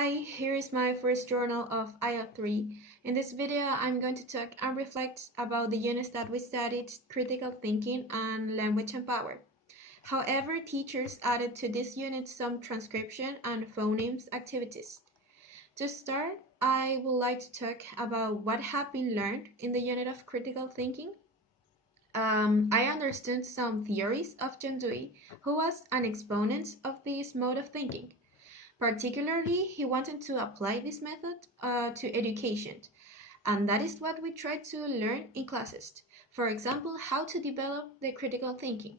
Hi, here is my first journal of IEL III. In this video, I'm going to talk and reflect about the units that we studied, critical thinking and language and power. However, teachers added to this unit some transcription and phonemes activities. To start, I would like to talk about what have been learned in the unit of critical thinking. I understood some theories of John Dewey, who was an exponent of this mode of thinking. Particularly, he wanted to apply this method to education, and that is what we try to learn in classes. For example, how to develop the critical thinking.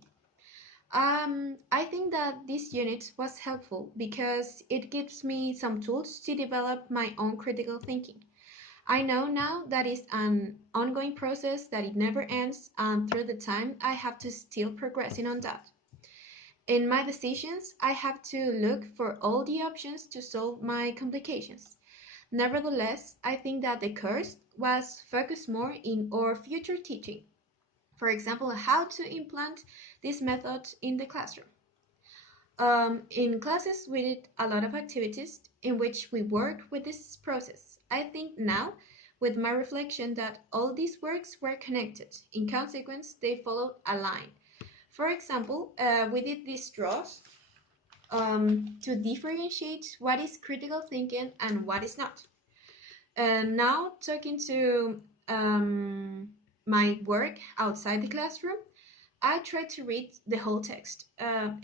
I think that this unit was helpful because it gives me some tools to develop my own critical thinking. I know now that it's an ongoing process, that it never ends, and through the time I have to still progressing on that. In my decisions, I have to look for all the options to solve my complications. Nevertheless, I think that the course was focused more in our future teaching. For example, how to implement this method in the classroom. In classes, we did a lot of activities in which we worked with this process. I think now, with my reflection, that all these works were connected. In consequence, they followed a line. For example, we did these draws to differentiate what is critical thinking and what is not. Now, talking to my work outside the classroom, I tried to read the whole text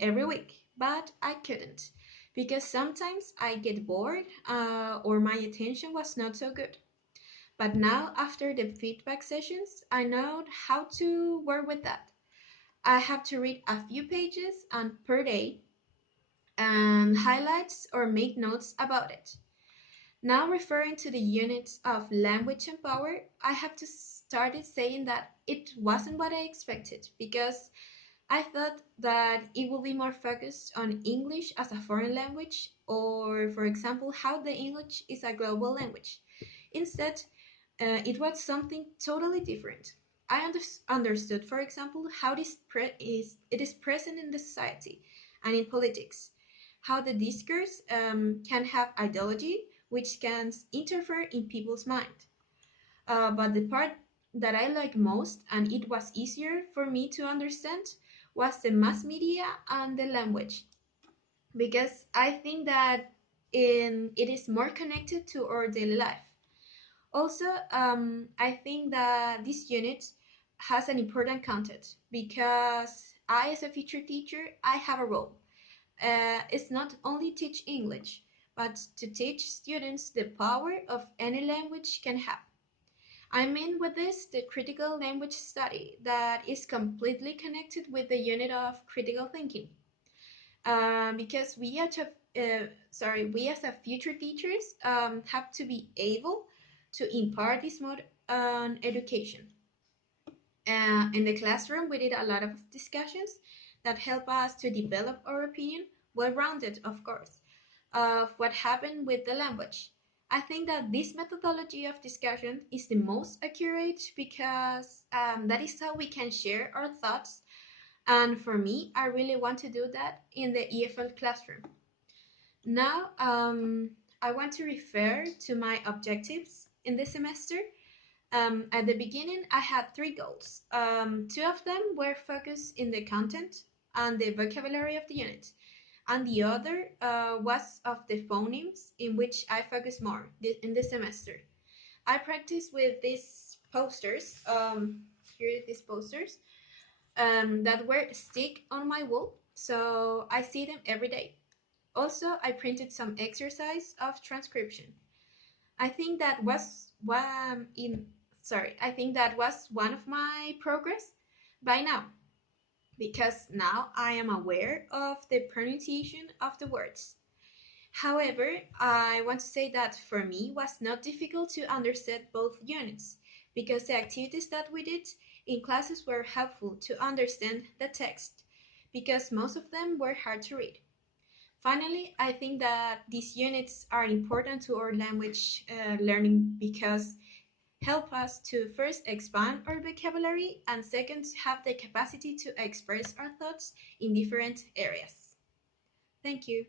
every week, but I couldn't because sometimes I get bored or my attention was not so good. But now, after the feedback sessions, I know how to work with that. I have to read a few pages and per day and highlights or make notes about it. Now referring to the units of language and power, I have to started saying that it wasn't what I expected because I thought that it would be more focused on English as a foreign language or, for example, how the English is a global language. Instead, it was something totally different. I understood, for example, how it is present in the society and in politics, how the discourse can have ideology which can interfere in people's mind. But the part that I like most, and it was easier for me to understand, was the mass media and the language, because I think that it is more connected to our daily life. Also, I think that this unit has an important content because I, as a future teacher, I have a role. It's not only teach English, but to teach students the power of any language can have. I mean with this the critical language study that is completely connected with the unit of critical thinking. Because we as a future teachers have to be able to impart this mode on education. In the classroom, we did a lot of discussions that help us to develop our opinion, well-rounded, of course, of what happened with the language. I think that this methodology of discussion is the most accurate because that is how we can share our thoughts. And for me, I really want to do that in the EFL classroom. Now, I want to refer to my objectives in this semester. At the beginning, I had three goals. Two of them were focused in the content and the vocabulary of the unit, and the other was of the phonemes, in which I focus more in this semester. I practice with these posters. Here are these posters that were stick on my wall, so I see them every day. Also, I printed some exercise of transcription. I think that was I think that was one of my progress by now, because now I am aware of the pronunciation of the words. However, I want to say that for me was not difficult to understand both units because the activities that we did in classes were helpful to understand the text because most of them were hard to read. Finally, I think that these units are important to our language learning because help us to first expand our vocabulary and second have the capacity to express our thoughts in different areas. Thank you.